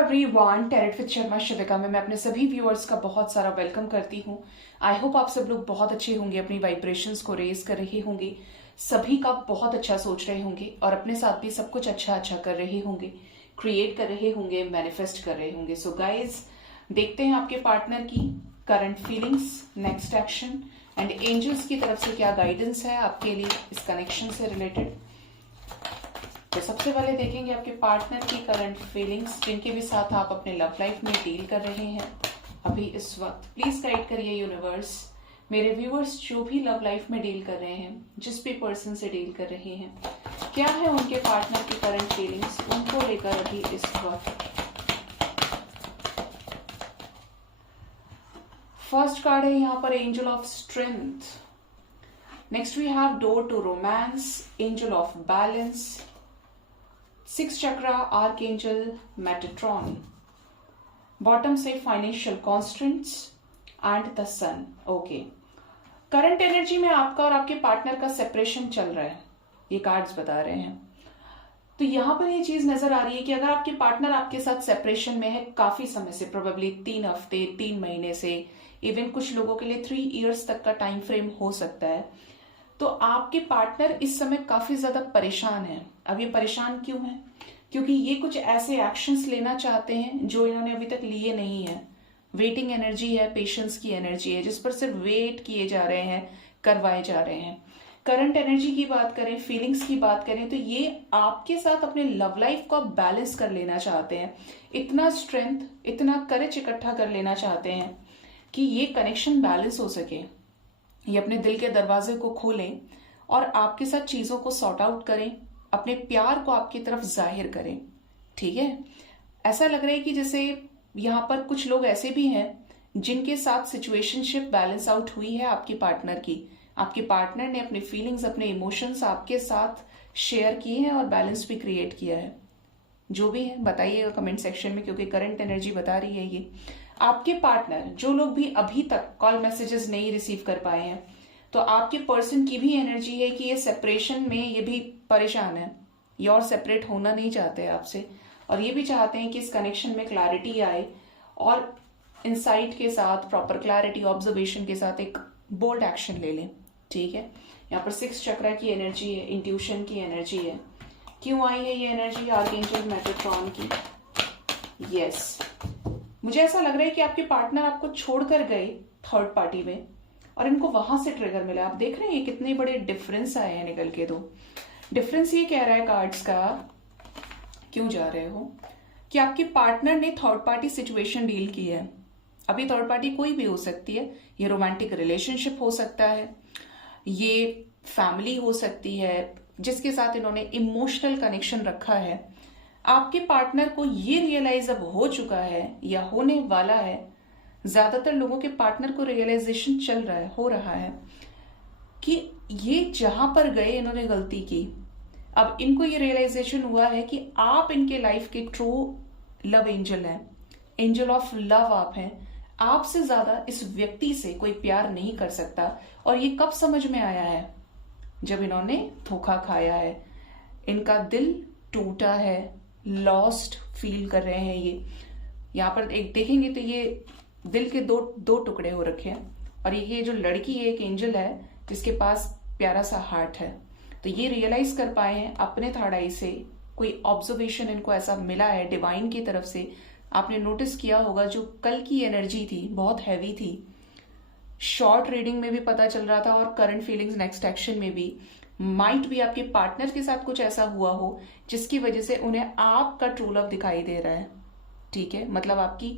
Everyone, tarot with Sharma शिविका में मैं अपने सभी व्यूअर्स का बहुत सारा वेलकम करती हूँ। आई होप आप सब लोग बहुत अच्छे होंगे, अपनी वाइब्रेशंस को रेज कर रहे होंगे, सभी का बहुत अच्छा सोच रहे होंगे और अपने साथ भी सब कुछ अच्छा अच्छा कर रहे होंगे, क्रिएट कर रहे होंगे, मैनिफेस्ट कर रहे होंगे। सो गाइज, देखते हैं आपके पार्टनर की current feelings, next action and angels की तरफ से क्या गाइडेंस है आपके लिए इस कनेक्शन से रिलेटेड। तो सबसे पहले देखेंगे आपके पार्टनर की करंट फीलिंग्स, जिनके भी साथ आप अपने लव लाइफ में डील कर रहे हैं अभी इस वक्त। प्लीज गाइड करिए यूनिवर्स, मेरे व्यूअर्स जो भी लव लाइफ में डील कर रहे हैं, जिस भी पर्सन से डील कर रहे हैं, क्या है उनके पार्टनर की करंट फीलिंग्स उनको लेकर अभी इस वक्त। फर्स्ट कार्ड है यहाँ पर angel of strength. Next we have door to romance, angel of balance, 6 chakra, archangel Metatron. Bottom से financial constants and the sun. Okay, current energy में आपका और आपके पार्टनर का सेपरेशन चल रहा है, ये कार्ड्स बता रहे हैं। तो यहां पर ये चीज नजर आ रही है कि अगर आपके पार्टनर आपके साथ सेपरेशन में है काफी समय से, प्रोबेबली 3 हफ्ते, 3 महीने से, इवन कुछ लोगों के लिए 3 इयर्स तक का टाइम फ्रेम हो सकता है, तो आपके पार्टनर इस समय काफी ज्यादा परेशान है। अब ये परेशान क्यों है? क्योंकि ये कुछ ऐसे एक्शंस लेना चाहते हैं जो इन्होंने अभी तक लिए नहीं है। वेटिंग एनर्जी है, पेशेंस की एनर्जी है, जिस पर सिर्फ वेट किए जा रहे हैं, करवाए जा रहे हैं। करंट एनर्जी की बात करें, फीलिंग्स की बात करें, तो ये आपके साथ अपने लव लाइफ को बैलेंस कर लेना चाहते हैं। इतना स्ट्रेंथ, इतना करेज इकट्ठा कर लेना चाहते हैं कि ये कनेक्शन बैलेंस हो सके। ये अपने दिल के दरवाजे को खोलें और आपके साथ चीजों को सॉर्ट आउट करें, अपने प्यार को आपकी तरफ जाहिर करें। ठीक है, ऐसा लग रहा है कि जैसे यहाँ पर कुछ लोग ऐसे भी हैं जिनके साथ सिचुएशनशिप बैलेंस आउट हुई है आपके पार्टनर की। आपके पार्टनर ने अपने फीलिंग्स, अपने इमोशंस आपके साथ शेयर किए हैं और बैलेंस भी क्रिएट किया है। जो भी है बताइएगा कमेंट सेक्शन में, क्योंकि करंट एनर्जी बता रही है ये। आपके पार्टनर, जो लोग भी अभी तक कॉल मैसेजेस नहीं रिसीव कर पाए हैं, तो आपके पर्सन की भी एनर्जी है कि ये सेपरेशन में ये भी परेशान है, ये और सेपरेट होना नहीं चाहते आपसे, और ये भी चाहते हैं कि इस कनेक्शन में क्लैरिटी आए और इंसाइट के साथ, प्रॉपर क्लैरिटी, ऑब्जर्वेशन के साथ एक बोल्ड एक्शन ले लें। ठीक है, यहाँ पर 6 चक्रा की एनर्जी है, इंट्यूशन की एनर्जी है। क्यों आई है ये एनर्जी आर्कएंजल मेटाट्रॉन की? यस, मुझे ऐसा लग रहा है कि आपके पार्टनर आपको छोड़कर गए थर्ड पार्टी में और इनको वहां से ट्रिगर मिला। आप देख रहे हैं ये कितने बड़े डिफरेंस आए हैं निकल के। दो डिफरेंस ये कह रहा है कार्ड्स का, क्यों जा रहे हो, कि आपके पार्टनर ने थर्ड पार्टी सिचुएशन डील की है। अभी थर्ड पार्टी कोई भी हो सकती है, ये रोमांटिक रिलेशनशिप हो सकता है, ये फैमिली हो सकती है, जिसके साथ इन्होंने इमोशनल कनेक्शन रखा है। आपके पार्टनर को ये रियलाइज अब हो चुका है या होने वाला है, ज्यादातर लोगों के पार्टनर को रियलाइजेशन चल रहा है, हो रहा है कि ये जहां पर गए इन्होंने गलती की। अब इनको ये रियलाइजेशन हुआ है कि आप इनके लाइफ के ट्रू लव एंजल हैं, एंजल ऑफ लव आप हैं। आपसे ज्यादा इस व्यक्ति से कोई प्यार नहीं कर सकता। और ये कब समझ में आया है? जब इन्होंने धोखा खाया है, इनका दिल टूटा है, लॉस्ट फील कर रहे हैं। ये यहाँ पर एक देखेंगे तो ये दिल के दो टुकड़े हो रखे हैं, और ये जो लड़की है एक एंजल है जिसके पास प्यारा सा हार्ट है। तो ये रियलाइज कर पाए हैं अपने थर्ड आई से, कोई ऑब्जर्वेशन इनको ऐसा मिला है डिवाइन की तरफ से। आपने नोटिस किया होगा जो कल की एनर्जी थी बहुत हैवी थी, शॉर्ट रीडिंग में भी पता चल रहा था और करंट फीलिंग्स नेक्स्ट एक्शन में भी। माइट भी आपके पार्टनर के साथ कुछ ऐसा हुआ हो जिसकी वजह से उन्हें आपका ट्रू लव दिखाई दे रहा है। ठीक है, मतलब आपकी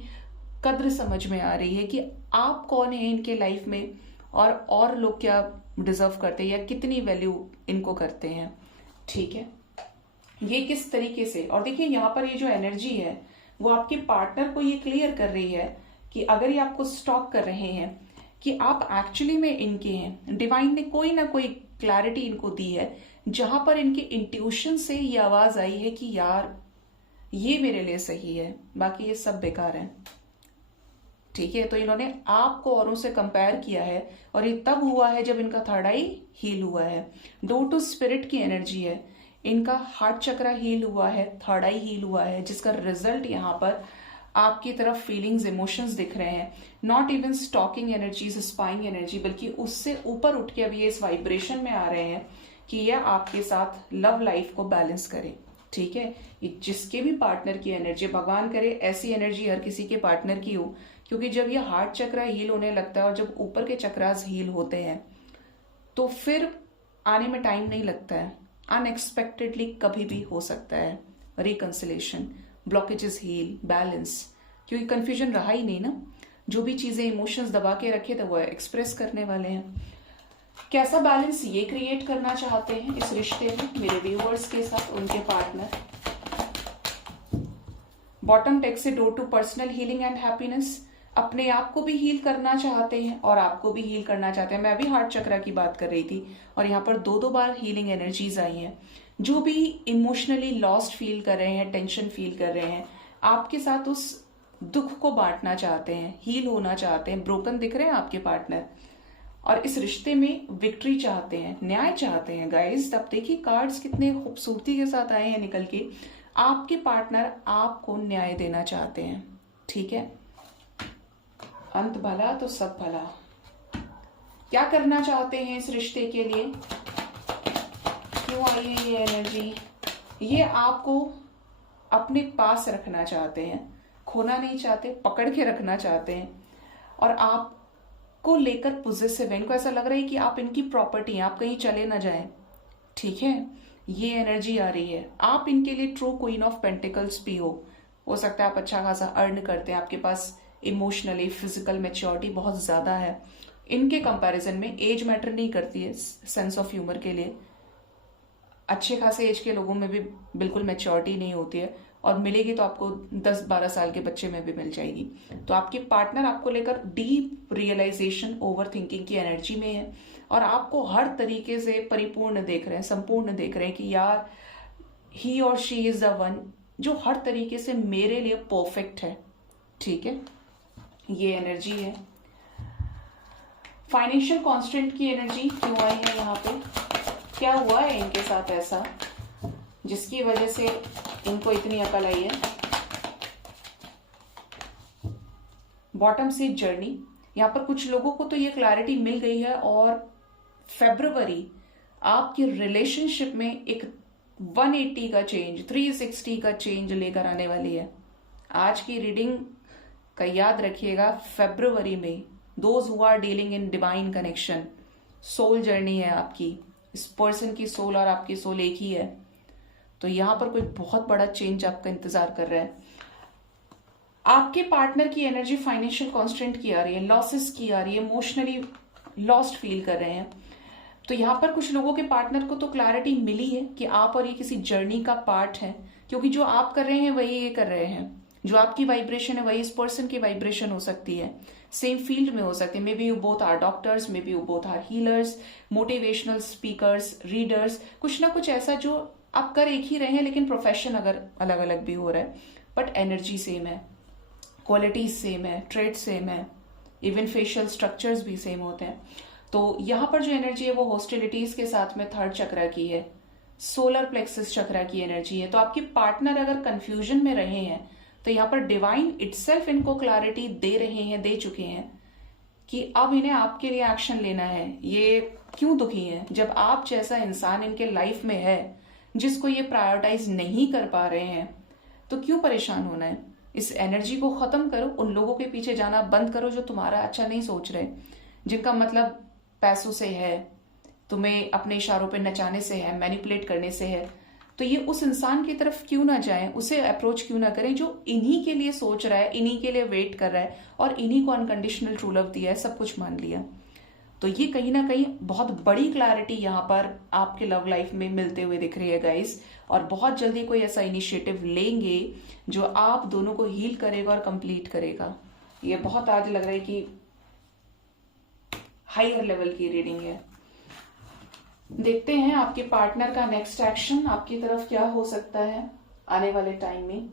कद्र समझ में आ रही है कि आप कौन है इनके लाइफ में और लोग क्या डिजर्व करते हैं या कितनी वैल्यू इनको करते हैं। ठीक है, ये किस तरीके से। और देखिए यहाँ पर ये जो एनर्जी है वो आपके पार्टनर को ये क्लियर कर रही है कि अगर ये आपको स्टॉक कर रहे हैं कि आप एक्चुअली में इनके हैं, डिवाइन ने कोई ना कोई क्लैरिटी इनको दी है जहां पर इनके इंट्यूशन से ये आवाज आई है कि यार ये मेरे लिए सही है, बाकी ये सब बेकार है। ठीक है, तो इन्होंने आपको औरों से कंपेयर किया है और ये तब हुआ है जब इनका थर्ड आई हील हुआ है। डोर टू स्पिरिट की एनर्जी है। इनका हार्ट चक्रा हील हुआ है, थर्ड आई हील हुआ है, जिसका रिजल्ट यहाँ पर आपकी तरफ फीलिंग्स, इमोशंस दिख रहे हैं। Not even stalking energies, spying energy, बल्कि उससे ऊपर उठ के अभी ये इस वाइब्रेशन में आ रहे हैं कि यह आपके साथ लव लाइफ को बैलेंस करे। ठीक है, ये जिसके भी पार्टनर की एनर्जी, भगवान करे ऐसी एनर्जी हर किसी के पार्टनर की हो, क्योंकि जब ये हार्ट चक्रा हील होने लगता है और जब ऊपर के चक्रास हील होते हैं तो फिर आने में टाइम नहीं लगता है, अनएक्सपेक्टेडली कभी भी हो सकता है रिकंसिलेशन, ब्लॉकेजेस हील, बैलेंस, क्योंकि कंफ्यूजन रहा ही नहीं ना। जो भी चीजें इमोशंस दबा के रखे थे वो एक्सप्रेस करने वाले हैं। कैसा बैलेंस ये क्रिएट करना चाहते हैं इस रिश्ते में मेरे व्यूअर्स के साथ उनके पार्टनर। बॉटम टेक्स्ट से door to personal healing and happiness, अपने आप को भी हील करना चाहते हैं और आपको भी हील करना चाहते हैं। मैं अभी हार्ट चक्रा की बात कर रही थी और यहाँ पर दो बार हीलिंग एनर्जीज आई हैं। जो भी इमोशनली लॉस्ट फील कर रहे हैं, टेंशन फील कर रहे हैं, आपके साथ उस दुख को बांटना चाहते हैं, हील होना चाहते हैं। ब्रोकन दिख रहे हैं आपके पार्टनर और इस रिश्ते में विक्ट्री चाहते हैं, न्याय चाहते हैं। गाइस अब देखिए कार्ड्स कितने खूबसूरती के साथ आए हैं निकल के। आपके पार्टनर आपको न्याय देना चाहते हैं। ठीक है, अंत भला तो सब भला। क्या करना चाहते हैं इस रिश्ते के लिए, क्यों आई है ये एनर्जी? ये आपको अपने पास रखना चाहते हैं, खोना नहीं चाहते, पकड़ के रखना चाहते हैं और आपको लेकर पॉजिटिव है। इनको ऐसा लग रहा है कि आप इनकी प्रॉपर्टी हैं, आप कहीं चले ना जाएं। ठीक है, ये एनर्जी आ रही है। आप इनके लिए ट्रू क्वीन ऑफ पेंटिकल्स भी हो सकता है आप अच्छा खासा अर्न करते हैं, आपके पास इमोशनली फिजिकल मैच्योरिटी बहुत ज्यादा है। इनके कंपैरिजन में एज मैटर नहीं करती है सेंस ऑफ ह्यूमर के लिए। अच्छे खासे एज के लोगों में भी बिल्कुल मैच्योरिटी नहीं होती है और मिलेगी तो आपको 10-12 साल के बच्चे में भी मिल जाएगी। तो आपके पार्टनर आपको लेकर डीप रियलाइजेशन, ओवर थिंकिंग की एनर्जी में है और आपको हर तरीके से परिपूर्ण देख रहे हैं, संपूर्ण देख रहे हैं कि यार ही और शी इज द वन जो हर तरीके से मेरे लिए परफेक्ट है। ठीक है, ये एनर्जी है। फाइनेंशियल कॉन्स्टेंट की एनर्जी क्यों आई है यहाँ पे? क्या हुआ है इनके साथ ऐसा जिसकी वजह से इनको इतनी अकल आई है? बॉटम से जर्नी, यहाँ पर कुछ लोगों को तो ये क्लैरिटी मिल गई है और फरवरी आपकी रिलेशनशिप में एक 180 का चेंज, 360 का चेंज लेकर आने वाली है। आज की रीडिंग का याद रखिएगा, फरवरी में those who are dealing in divine connection, soul journey है आपकी, इस पर्सन की सोल और आपकी सोल एक ही है। तो यहां पर कोई बहुत बड़ा चेंज आपका इंतजार कर रहा है। आपके पार्टनर की एनर्जी फाइनेंशियल कॉन्स्टेंट की आ रही है, लॉसेस की आ रही है, इमोशनली लॉस्ट फील कर रहे हैं। तो यहाँ पर कुछ लोगों के पार्टनर को तो क्लैरिटी मिली है कि आप और ये किसी जर्नी का पार्ट है, क्योंकि जो आप कर रहे हैं वही ये कर रहे हैं। जो आपकी वाइब्रेशन है वही इस पर्सन की वाइब्रेशन हो सकती है, सेम फील्ड में हो सकती है। Maybe you both are doctors, maybe you both are healers, motivational speakers, readers, कुछ ना कुछ ऐसा जो आप कर एक ही रहे हैं लेकिन प्रोफेशन अगर अलग अलग भी हो रहा है, बट एनर्जी सेम है, क्वालिटीज सेम है, ट्रेड सेम है, इवन फेशियल स्ट्रक्चर्स भी सेम होते हैं। तो यहाँ पर जो एनर्जी है वो हॉस्टिलिटीज के साथ में थर्ड चक्रा की है, सोलर प्लेक्सस चक्रा की एनर्जी है। तो आपके पार्टनर अगर कंफ्यूजन में रहे हैं तो यहाँ पर डिवाइन इटसेल्फ इनको क्लैरिटी दे रहे हैं, दे चुके हैं कि अब इन्हें आपके लिए एक्शन लेना है। ये क्यों दुखी हैं? जब आप जैसा इंसान इनके लाइफ में है जिसको ये प्रायोरिटाइज नहीं कर पा रहे हैं तो क्यों परेशान होना है? इस एनर्जी को खत्म करो, उन लोगों के पीछे जाना बंद करो जो तुम्हारा अच्छा नहीं सोच रहे, जिनका मतलब पैसों से है, तुम्हें अपने इशारों पे नचाने से है, मैनिपुलेट करने से है। तो ये उस इंसान की तरफ क्यों ना जाएं, उसे अप्रोच क्यों ना करें जो इन्हीं के लिए सोच रहा है, इन्हीं के लिए वेट कर रहा है और इन्हीं को अनकंडीशनल ट्रू लव दिया है, सब कुछ मान लिया। तो ये कहीं ना कहीं बहुत बड़ी क्लैरिटी यहाँ पर आपके लव लाइफ में मिलते हुए दिख रही है गाइस। और बहुत जल्दी कोई ऐसा इनिशिएटिव लेंगे जो आप दोनों को हील करेगा और कंप्लीट करेगा। ये बहुत आज लग रहा है कि हायर लेवल की रीडिंग है। देखते हैं आपके पार्टनर का नेक्स्ट एक्शन आपकी तरफ क्या हो सकता है आने वाले टाइम में।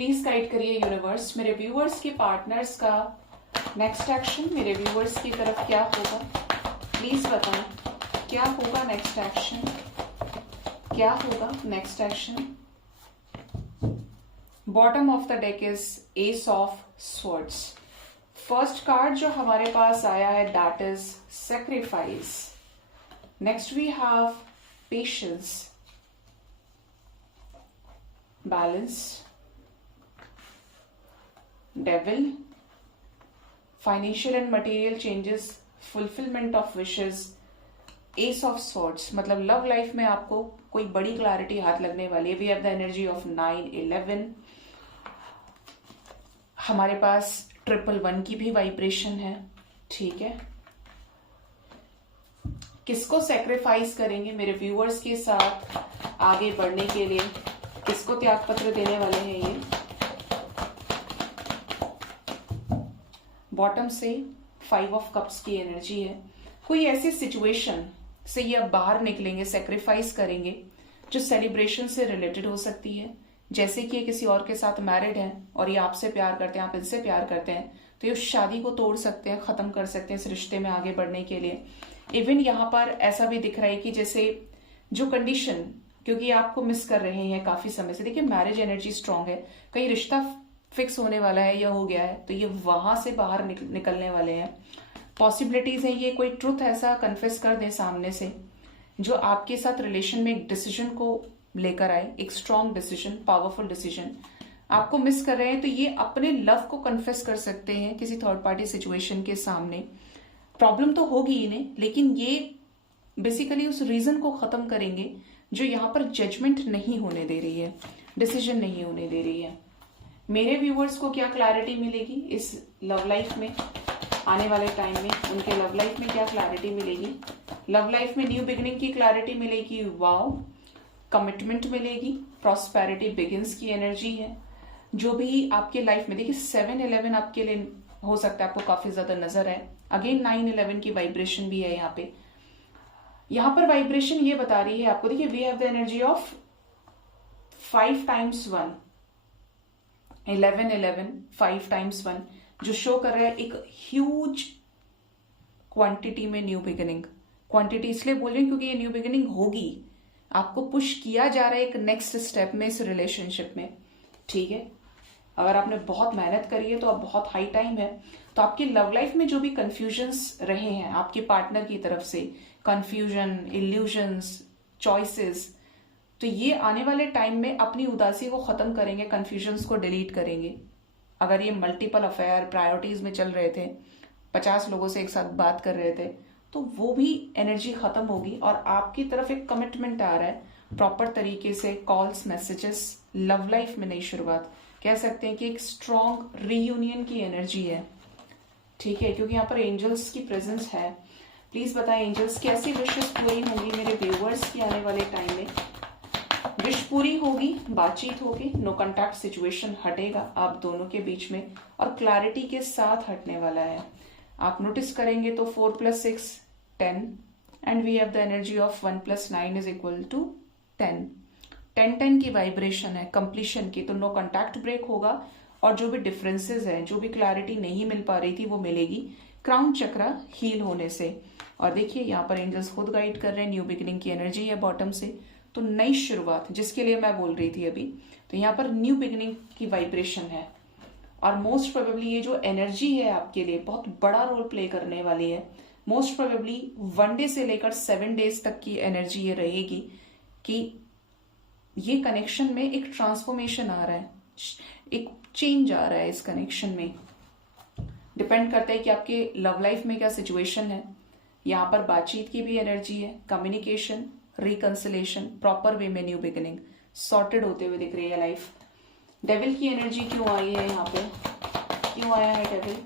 प्लीज गाइड करिए यूनिवर्स, मेरे व्यूअर्स के पार्टनर्स का नेक्स्ट एक्शन मेरे व्यूअर्स की तरफ क्या होगा। प्लीज बताएं क्या होगा नेक्स्ट एक्शन, क्या होगा next action. Bottom of the deck is ace of swords. First card जो हमारे पास आया है that is sacrifice. Next we have patience, balance, devil, financial and material changes, fulfillment of wishes, ace of swords. मतलब love life में आपको कोई बड़ी क्लैरिटी हाथ लगने वाली है। We have the energy of 9-11। हमारे पास 111 की भी वाइब्रेशन है। ठीक है, किसको सेक्रीफाइस करेंगे मेरे व्यूअर्स के साथ आगे बढ़ने के लिए, किसको त्याग पत्र देने वाले हैं ये। बॉटम से 5 ऑफ कप्स की एनर्जी है। कोई ऐसी सिचुएशन से ये अब बाहर निकलेंगे, सेक्रीफाइस करेंगे जो सेलिब्रेशन से रिलेटेड हो सकती है। जैसे कि ये किसी और के साथ मैरिड है और ये आपसे प्यार करते हैं, आप इनसे प्यार करते हैं, तो ये उस शादी को तोड़ सकते हैं, खत्म कर सकते हैं इस रिश्ते में आगे बढ़ने के लिए। इवन यहाँ पर ऐसा भी दिख रहा है कि जैसे जो कंडीशन, क्योंकि आपको मिस कर रहे हैं काफी समय से। देखिए मैरिज एनर्जी स्ट्रांग है, कहीं रिश्ता फिक्स होने वाला है या हो गया है तो ये वहां से बाहर निकलने वाले हैं। पॉसिबिलिटीज है ये कोई ट्रुथ ऐसा कन्फेस कर दे सामने से जो आपके साथ रिलेशन में एक डिसीजन को लेकर आए, एक स्ट्रांग डिसीजन, पावरफुल डिसीजन। आपको मिस कर रहे हैं तो ये अपने लव को कन्फेस कर सकते हैं किसी थर्ड पार्टी सिचुएशन के सामने। प्रॉब्लम तो होगी इन्हें, लेकिन ये बेसिकली उस रीजन को खत्म करेंगे जो यहाँ पर जजमेंट नहीं होने दे रही है, डिसीजन नहीं होने दे रही है। मेरे व्यूअर्स को क्या क्लैरिटी मिलेगी इस लव लाइफ में, आने वाले टाइम में उनके लव लाइफ में क्या क्लैरिटी मिलेगी। लव लाइफ में न्यू बिगिनिंग की क्लैरिटी मिलेगी, वाओ, कमिटमेंट मिलेगी, प्रॉस्पेरिटी बिगिंस की एनर्जी है। जो भी आपके लाइफ में, देखिए 7-11 आपके लिए हो सकता है आपको काफी ज्यादा नजर है। अगेन 9-11 की वाइब्रेशन भी है यहाँ पे। यहाँ पर वाइब्रेशन ये बता रही है आपको, देखिए we have the energy of 5 times 1, 11-11, 5 times 1, जो शो कर रहा है एक ह्यूज क्वांटिटी में न्यू बिगिनिंग। क्वांटिटी इसलिए बोल रही हूँ क्योंकि ये न्यू बिगिनिंग होगी, आपको पुश किया जा रहा है एक नेक्स्ट स्टेप में इस रिलेशनशिप में। ठीक है, अगर आपने बहुत मेहनत करी है तो अब बहुत हाई टाइम है। तो आपकी लव लाइफ में जो भी कंफ्यूजन्स रहे हैं आपके पार्टनर की तरफ से, कंफ्यूजन, इल्यूजन्स, चॉइसेस, तो ये आने वाले टाइम में अपनी उदासी को खत्म करेंगे, कंफ्यूजन्स को डिलीट करेंगे। अगर ये मल्टीपल अफेयर प्रायोरिटीज में चल रहे थे, 50 लोगों से एक साथ बात कर रहे थे, तो वो भी एनर्जी खत्म होगी और आपकी तरफ एक कमिटमेंट आ रहा है प्रॉपर तरीके से। कॉल्स, मैसेजेस, लव लाइफ में नई शुरुआत, कह सकते हैं कि एक स्ट्रॉन्ग रीयूनियन की एनर्जी है। ठीक है, क्योंकि यहाँ पर एंजल्स की प्रेजेंस है। प्लीज बताएं एंजल्स कैसी विशेष पूरी होंगी मेरे व्यूअर्स की आने वाले टाइम में। विश पूरी होगी, बातचीत होगी, नो कॉन्टैक्ट सिचुएशन हटेगा आप दोनों के बीच में और क्लैरिटी के साथ हटने वाला है। आप नोटिस करेंगे तो 4 + 6 10 and we have the energy of 1 + 9 = 10। 10-10 की वाइब्रेशन है कंप्लीशन की, तो नो कॉन्टैक्ट ब्रेक होगा और जो भी डिफरेंसेस हैं, जो भी क्लैरिटी नहीं मिल पा रही थी वो मिलेगी क्राउन चक्रा हील होने से। और देखिए यहाँ पर एंजल्स खुद गाइड कर रहे हैं, न्यू बिगिनिंग की एनर्जी है बॉटम से, तो नई शुरुआत जिसके लिए मैं बोल रही थी अभी, तो यहाँ पर न्यू बिगिनिंग की वाइब्रेशन है। और मोस्ट प्रोबेबली ये जो एनर्जी है आपके लिए बहुत बड़ा रोल प्ले करने वाली है। मोस्ट प्रोबेबली 1 डे से लेकर 7 डेज तक की एनर्जी ये रहेगी कि ये कनेक्शन में एक ट्रांसफॉर्मेशन आ रहा है, एक चेंज आ रहा है इस कनेक्शन में। डिपेंड करता है कि आपके लव लाइफ में क्या सिचुएशन है। यहाँ पर बातचीत की भी एनर्जी है, कम्युनिकेशन, रिकंसिलेशन, प्रॉपर वे में न्यू बिगिनिंग, सॉर्टेड होते हुए दिख रही है लाइफ। डेविल की एनर्जी क्यों आई है यहाँ पे, क्यों आया है डेविल?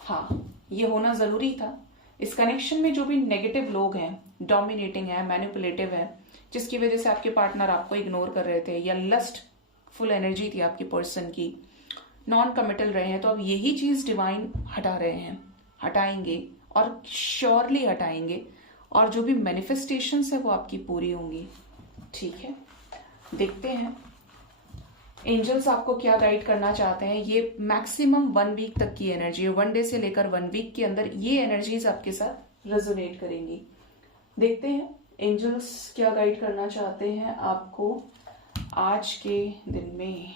हाँ, ये होना जरूरी था। इस कनेक्शन में जो भी नेगेटिव लोग हैं, डोमिनेटिंग है, मैनिपुलेटिव है, जिसकी वजह से आपके पार्टनर आपको इग्नोर कर रहे थे या लस्ट फुल एनर्जी थी आपकी पर्सन की, नॉन कमिटल रहे हैं, तो अब यही चीज डिवाइन हटा रहे हैं, हटाएंगे और श्योरली हटाएंगे। और जो भी मैनिफेस्टेशंस है वो आपकी पूरी होंगी। ठीक है, देखते हैं एंजल्स आपको क्या गाइड करना चाहते हैं, ये मैक्सिमम 1 वीक तक की एनर्जी है, 1 डे से लेकर 1 वीक के अंदर ये एनर्जीज आपके साथ रेजोनेट करेंगी। देखते हैं एंजल्स क्या गाइड करना चाहते हैं आपको आज के दिन में।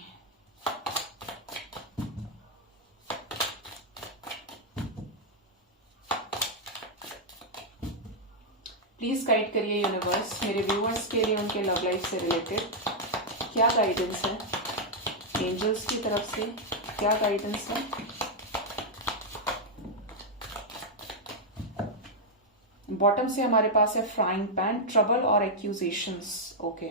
प्लीज गाइड करिए यूनिवर्स, मेरे व्यूअर्स के लिए उनके लव लाइफ से रिलेटेड क्या गाइडेंस है, एंजल्स की तरफ से क्या गाइडेंस है। बॉटम से हमारे पास है फ्राइंग पैन, ट्रबल और एक्यूजेशंस। ओके,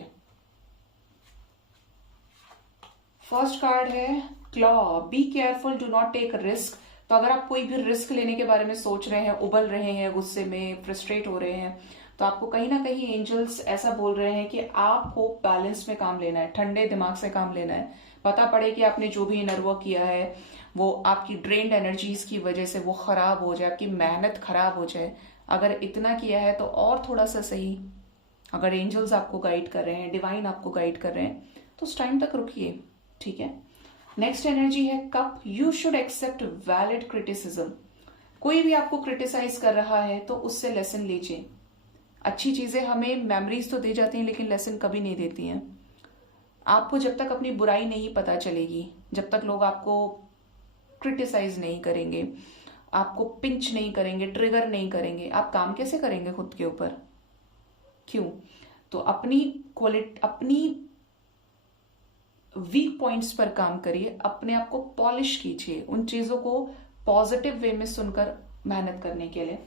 फर्स्ट कार्ड है claw, be careful, do not take risk. तो अगर आप कोई भी रिस्क लेने के बारे में सोच रहे हैं, उबल रहे हैं, गुस्से में फ्रस्ट्रेट हो रहे हैं, तो आपको कहीं ना कहीं एंजल्स ऐसा बोल रहे हैं कि आपको बैलेंस में काम लेना है, ठंडे दिमाग से काम लेना है। पता पड़े कि आपने जो भी इनर वर्क किया है वो आपकी ड्रेन्ड एनर्जीज की वजह से वो खराब हो जाए, आपकी मेहनत खराब हो जाए। अगर इतना किया है तो और थोड़ा सा सही, अगर एंजल्स आपको गाइड कर रहे हैं, डिवाइन आपको गाइड कर रहे हैं, तो उस टाइम तक रुकिए, ठीक है। नेक्स्ट एनर्जी है cup, you should accept valid criticism. कोई भी आपको क्रिटिसाइज कर रहा है तो उससे लेसन लीजिए। अच्छी चीजें हमें मेमोरीज तो दे जाती हैं लेकिन लेसन कभी नहीं देती हैं। आपको जब तक अपनी बुराई नहीं पता चलेगी, जब तक लोग आपको क्रिटिसाइज नहीं करेंगे, आपको पिंच नहीं करेंगे, ट्रिगर नहीं करेंगे, आप काम कैसे करेंगे खुद के ऊपर? क्यों? तो अपनी क्वालिटी, अपनी वीक पॉइंट्स पर काम करिए, अपने आप को पॉलिश कीजिए, उन चीजों को पॉजिटिव वे में सुनकर मेहनत करने के लिए,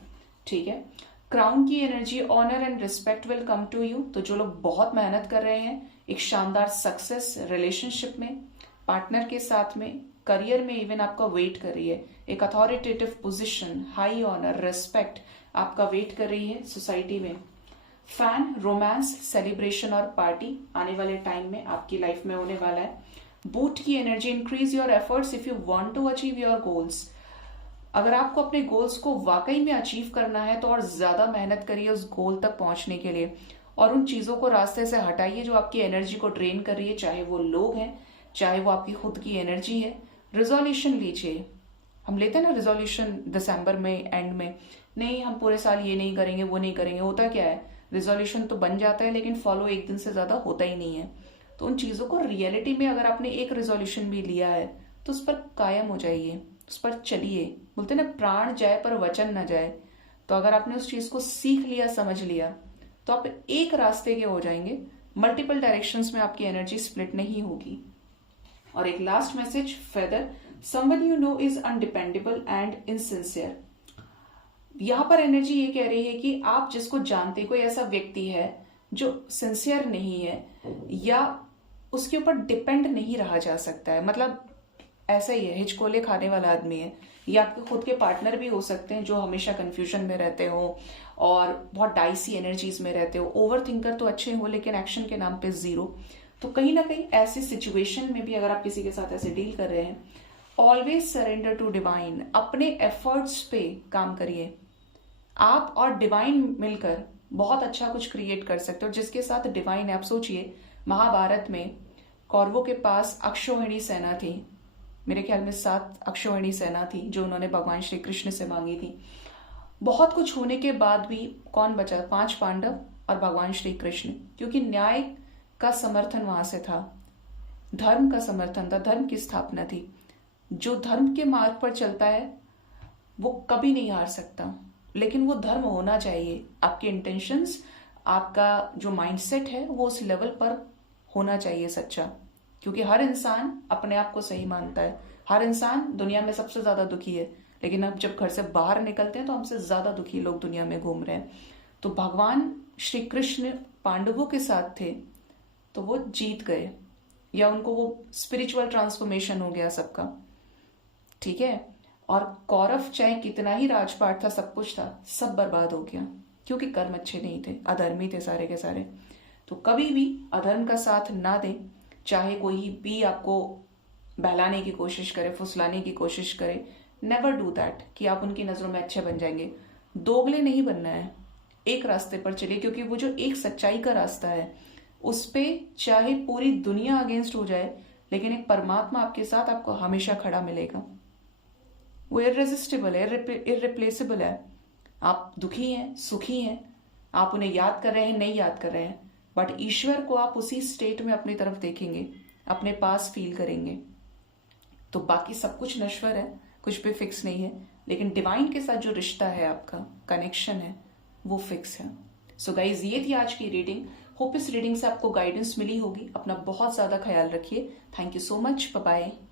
ठीक है। क्राउन की energy, honour and respect will come to you. तो जो लोग बहुत मेहनत कर रहे हैं, एक शानदार सक्सेस रिलेशनशिप में, पार्टनर के साथ में, करियर में इवन आपका वेट कर रही है। एक authoritative position, high honour, respect आपका वेट कर रही है सोसाइटी में। फैन, रोमांस, सेलिब्रेशन और पार्टी आने वाले टाइम में आपकी लाइफ में होने वाला है। बूट की energy, increase your efforts if you want to achieve your goals. अगर आपको अपने गोल्स को वाकई में अचीव करना है तो और ज्यादा मेहनत करिए उस गोल तक पहुंचने के लिए, और उन चीजों को रास्ते से हटाइए जो आपकी एनर्जी को ड्रेन कर रही है, चाहे वो लोग हैं, चाहे वो आपकी खुद की एनर्जी है। रिजोल्यूशन लीजिए। हम लेते हैं ना रिजोल्यूशन दिसंबर में एंड में, नहीं हम पूरे साल ये नहीं करेंगे, वो नहीं करेंगे। होता क्या है, रिजोल्यूशन तो बन जाता है लेकिन फॉलो एक दिन से ज्यादा होता ही नहीं है। तो उन चीजों को रियलिटी में, अगर आपने एक रिजोल्यूशन भी लिया है तो उस पर कायम हो जाइए, उस पर चलिए। बोलते ना, प्राण जाए पर वचन न जाए। तो अगर आपने उस चीज को सीख लिया, समझ लिया, तो आप एक रास्ते के हो जाएंगे, मल्टीपल डायरेक्शंस में आपकी एनर्जी स्प्लिट नहीं होगी। और एक last message, feather, someone you know is undependable and insincere. यहां पर एनर्जी ये कह रही है कि आप जिसको जानते, कोई ऐसा व्यक्ति है जो सिंसियर नहीं है या उसके ऊपर डिपेंड नहीं रहा जा सकता है। मतलब ऐसा ही है, हिचकोले खाने वाला आदमी है। या आपके खुद के पार्टनर भी हो सकते हैं जो हमेशा कंफ्यूजन में रहते हो और बहुत डाइसी एनर्जीज में रहते हो। ओवर थिंकर तो अच्छे हो लेकिन एक्शन के नाम पे जीरो। तो कहीं ना कहीं ऐसी सिचुएशन में भी अगर आप किसी के साथ ऐसे डील कर रहे हैं, ऑलवेज सरेंडर टू डिवाइन। अपने एफर्ट्स पे काम करिए। आप और डिवाइन मिलकर बहुत अच्छा कुछ क्रिएट कर सकते हो। जिसके साथ डिवाइन है, आप सोचिए, महाभारत में कौरवों के पास अक्षौहिणी सेना थी, मेरे ख्याल में 7 अक्षौहिणी सेना थी जो उन्होंने भगवान श्री कृष्ण से मांगी थी। बहुत कुछ होने के बाद भी कौन बचा? 5 पांडव और भगवान श्री कृष्ण, क्योंकि न्याय का समर्थन वहां से था, धर्म का समर्थन था, धर्म की स्थापना थी। जो धर्म के मार्ग पर चलता है वो कभी नहीं हार सकता, लेकिन वो धर्म होना चाहिए। आपके इंटेंशंस, आपका जो माइंडसेट है वो उस लेवल पर होना चाहिए सच्चा, क्योंकि हर इंसान अपने आप को सही मानता है। हर इंसान दुनिया में सबसे ज्यादा दुखी है, लेकिन अब जब घर से बाहर निकलते हैं तो हमसे ज्यादा दुखी लोग दुनिया में घूम रहे हैं। तो भगवान श्री कृष्ण पांडवों के साथ थे तो वो जीत गए, या उनको वो स्पिरिचुअल ट्रांसफॉर्मेशन हो गया सबका, ठीक है। और कौरव चाहे कितना ही राजपाट था, सब कुछ था, सब बर्बाद हो गया क्योंकि कर्म अच्छे नहीं थे, अधर्मी थे सारे के सारे। तो कभी भी अधर्म का साथ ना दें, चाहे कोई भी आपको बहलाने की कोशिश करे, फुसलाने की कोशिश करे। नेवर डू दैट कि आप उनकी नजरों में अच्छे बन जाएंगे। दोगले नहीं बनना है, एक रास्ते पर चलिए, क्योंकि वो जो एक सच्चाई का रास्ता है उस पे चाहे पूरी दुनिया अगेंस्ट हो जाए, लेकिन एक परमात्मा आपके साथ आपको हमेशा खड़ा मिलेगा। वो इररेजिस्टिबल है, इररिप्लेसेबल है। आप दुखी हैं, सुखी हैं, आप उन्हें याद कर रहे हैं, नहीं याद कर रहे हैं, बट ईश्वर को आप उसी स्टेट में अपनी तरफ देखेंगे, अपने पास फील करेंगे। तो बाकी सब कुछ नश्वर है, कुछ भी फिक्स नहीं है, लेकिन डिवाइन के साथ जो रिश्ता है, आपका कनेक्शन है, वो फिक्स है। सो गाइज, ये थी आज की रीडिंग। होप इस रीडिंग से आपको गाइडेंस मिली होगी। अपना बहुत ज्यादा ख्याल रखिए। Thank you so much. Bye bye.